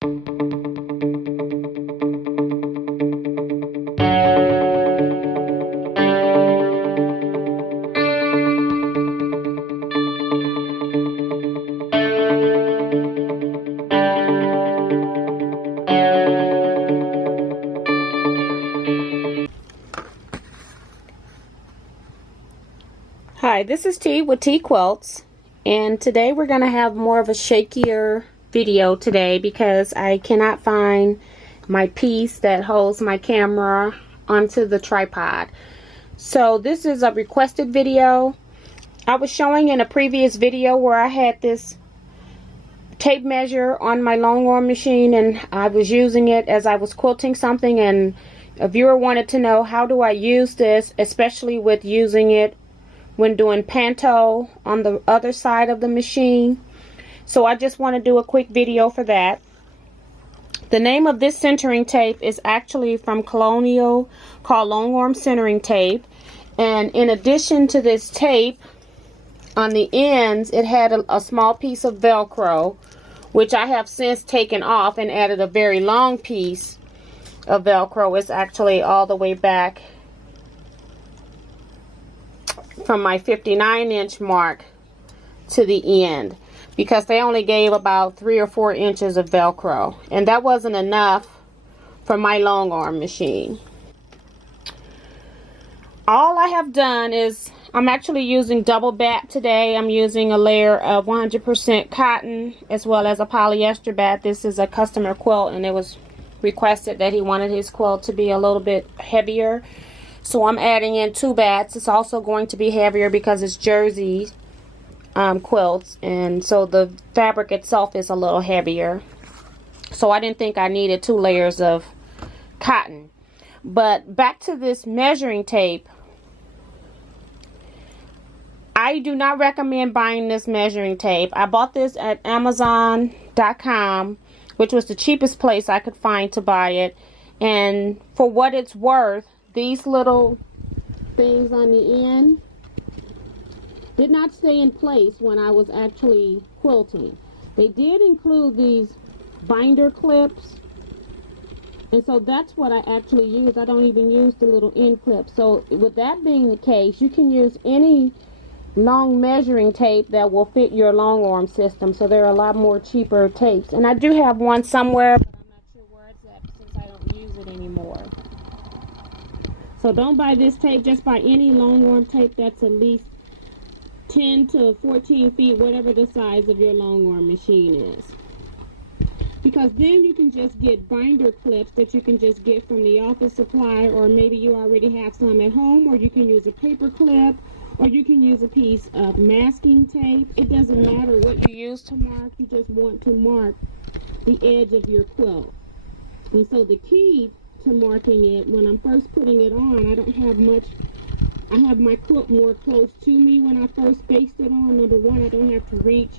Hi, this is T with TeaQuilts, and today we're going to have more of a shakier video today because I cannot find my piece that holds my camera onto the tripod. So this is a requested video. I was showing in a previous video where I had this tape measure on my Longarm machine and I was using it as I was quilting something, and a viewer wanted to know how do I use this, especially with using it when doing panto on the other side of the machine. So I just want to do a quick video for that. The name of this centering tape is actually from Colonial, called Longarm centering tape. And in addition to this tape, on the ends it had a small piece of Velcro, which I have since taken off and added a very long piece of Velcro. It's actually all the way back from my 59-inch mark to the end, because they only gave about 3 or 4 inches of Velcro, and that wasn't enough for my Longarm machine. All I have done is, I'm actually using double bat today. I'm using a layer of 100% cotton as well as a polyester bat. This is a customer quilt, and it was requested that he wanted his quilt to be a little bit heavier. So I'm adding in 2 bats. It's also going to be heavier because it's jersey quilts, and so the fabric itself is a little heavier. So I didn't think I needed 2 layers of cotton. But back to this measuring tape. I do not recommend buying this measuring tape. I bought this at Amazon.com, which was the cheapest place I could find to buy it. And for what it's worth, these little things on the end did not stay in place when I was actually quilting. They did include these binder clips, and so that's what I actually use. I don't even use the little end clips. So with that being the case, you can use any long measuring tape that will fit your Longarm system. So there are a lot more cheaper tapes, and I do have one somewhere, but I'm not sure where it's at since I don't use it anymore. So don't buy this tape. Just buy any Longarm tape that's at least 10 to 14 feet, whatever the size of your Longarm machine is. Because then you can just get binder clips that you can just get from the office supply, or maybe you already have some at home, or you can use a paper clip, or you can use a piece of masking tape. It doesn't matter what you use to mark. You just want to mark the edge of your quilt. And so the key to marking it, when I'm first putting it on, I don't have much. I have my quilt more close to me when I first based it on. Number one, I don't have to reach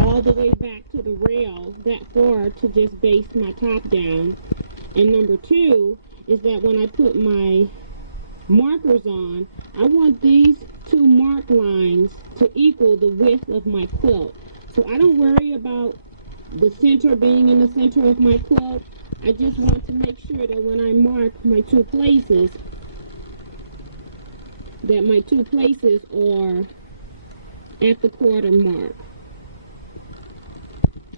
all the way back to the rail that far to just baste my top down. And number two is that when I put my markers on, I want these 2 mark lines to equal the width of my quilt. So I don't worry about the center being in the center of my quilt. I just want to make sure that when I mark my 2 places, that my 2 places are at the quarter mark.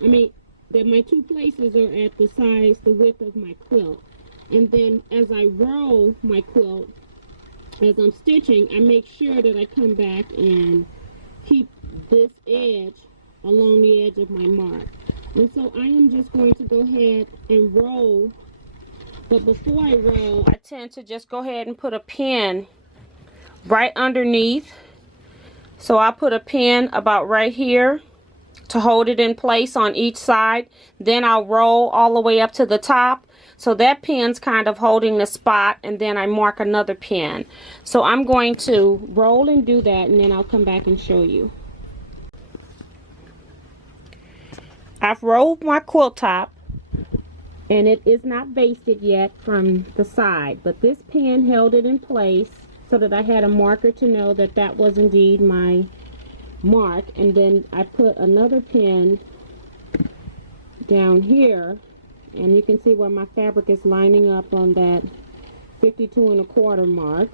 That my 2 places are at the size, the width of my quilt. And then as I roll my quilt, as I'm stitching, I make sure that I come back and keep this edge along the edge of my mark. And so I am just going to go ahead and roll. But before I roll, I tend to just go ahead and put a pin right underneath. So I put a pin about right here to hold it in place on each side. Then I'll roll all the way up to the top. So that pin's kind of holding the spot, and then I mark another pin. So I'm going to roll and do that, and then I'll come back and show you. I've rolled my quilt top, and it is not basted yet from the side, but this pin held it in place so that I had a marker to know that that was indeed my mark. And then I put another pin down here, and you can see where my fabric is lining up on that 52 1/4 mark.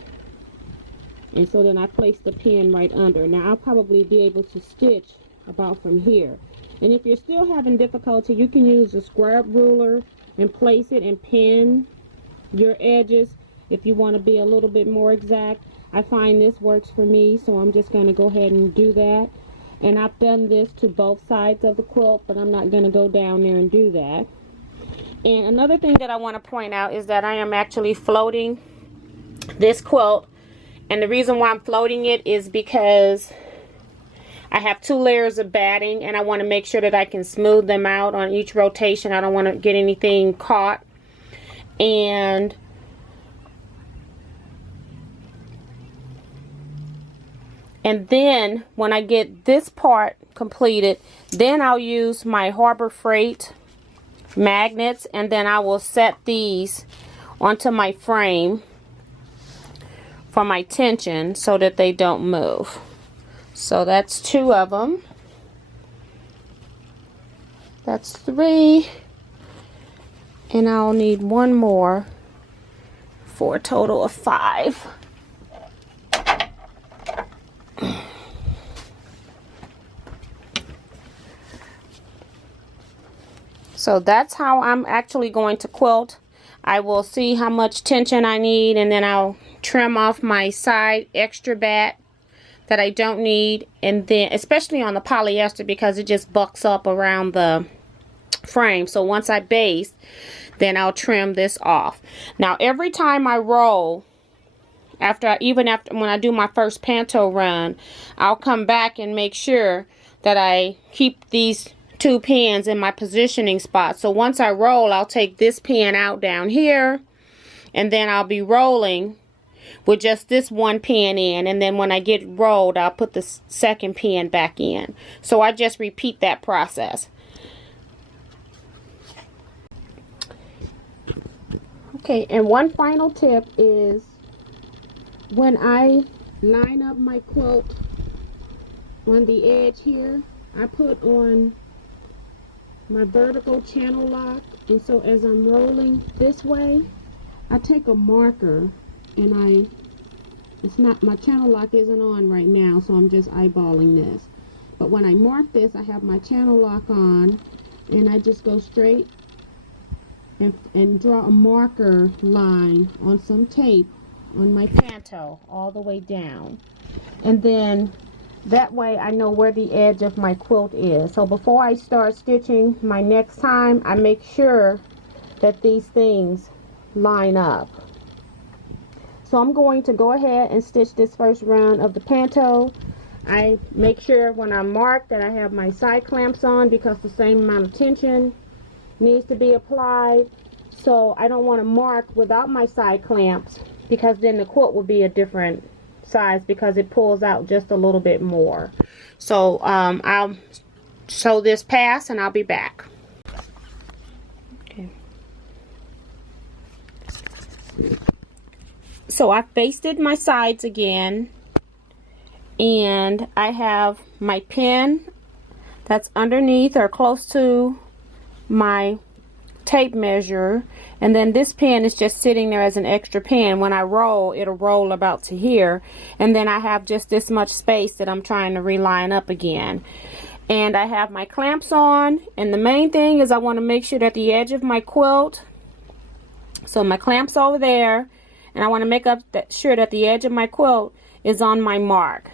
And so then I place the pin right under. Now I'll probably be able to stitch about from here. And if you're still having difficulty, you can use a scrap ruler and place it and pin your edges if you want to be a little bit more exact. I find this works for me, so I'm just going to go ahead and do that. And I've done this to both sides of the quilt, but I'm not going to go down there and do that. And another thing that I want to point out is that I am actually floating this quilt. And the reason why I'm floating it is because I have 2 layers of batting, and I want to make sure that I can smooth them out on each rotation. I don't want to get anything caught. And then when I get this part completed, then I'll use my Harbor Freight magnets, and then I will set these onto my frame for my tension so that they don't move. So that's 2 of them. That's 3. And I'll need 1 more for a total of 5. So that's how I'm actually going to quilt. I will see how much tension I need, and then I'll trim off my side extra bat that I don't need, and then especially on the polyester because it just bucks up around the frame. So once I base, then I'll trim this off. Now every time I roll, even after when I do my first panto run, I'll come back and make sure that I keep these 2 pins in my positioning spot. So once I roll, I'll take this pin out down here, and then I'll be rolling with just this 1 pin in, and then when I get rolled, I'll put the second pin back in. So I just repeat that process. Okay, and one final tip is when I line up my quilt on the edge here, I put on my vertical channel lock, and so as I'm rolling this way, I take a marker, and it's not, my channel lock isn't on right now, so I'm just eyeballing this. But when I mark this, I have my channel lock on, and I just go straight and draw a marker line on some tape on my panto all the way down. And then that way I know where the edge of my quilt is. So before I start stitching my next time, I make sure that these things line up. So I'm going to go ahead and stitch this first round of the panto. I make sure when I mark that I have my side clamps on because the same amount of tension needs to be applied. So I don't want to mark without my side clamps because then the quilt will be a different size because it pulls out just a little bit more. So I'll sew this pass and I'll be back. Okay. So I basted my sides again, and I have my pin that's underneath or close to my tape measure, and then this pin is just sitting there as an extra pin. When I roll, it'll roll about to here, and then I have just this much space that I'm trying to reline up again. And I have my clamps on, and the main thing is I want to make sure that the edge of my quilt, so my clamps over there, and I want to make sure that the edge of my quilt is on my mark.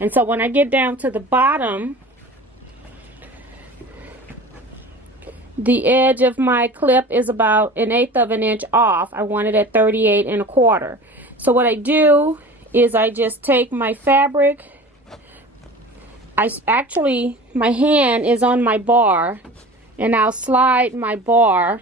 And so when I get down to the bottom, the edge of my clip is about 1/8 of an inch off. I want it at 38 1/4. So what I do is I just take my fabric. My hand is on my bar, and I'll slide my bar,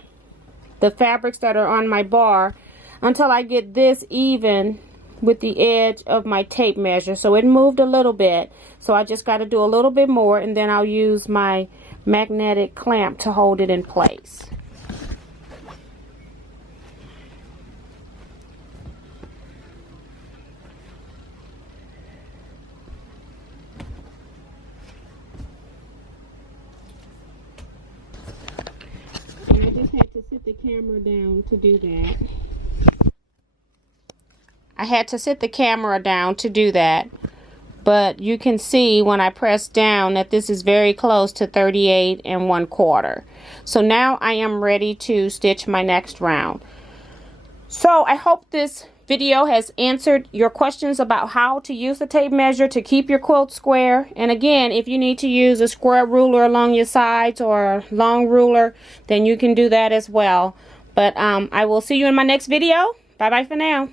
the fabrics that are on my bar, until I get this even with the edge of my tape measure. So it moved a little bit, so I just got to do a little bit more, and then I'll use my magnetic clamp to hold it in place. just had to sit the camera down to do that. I had to sit the camera down to do that. But you can see when I press down that this is very close to 38 1/4. So now I am ready to stitch my next round. So I hope this video has answered your questions about how to use the tape measure to keep your quilt square. And again, if you need to use a square ruler along your sides or a long ruler, then you can do that as well. But I will see you in my next video. Bye bye for now.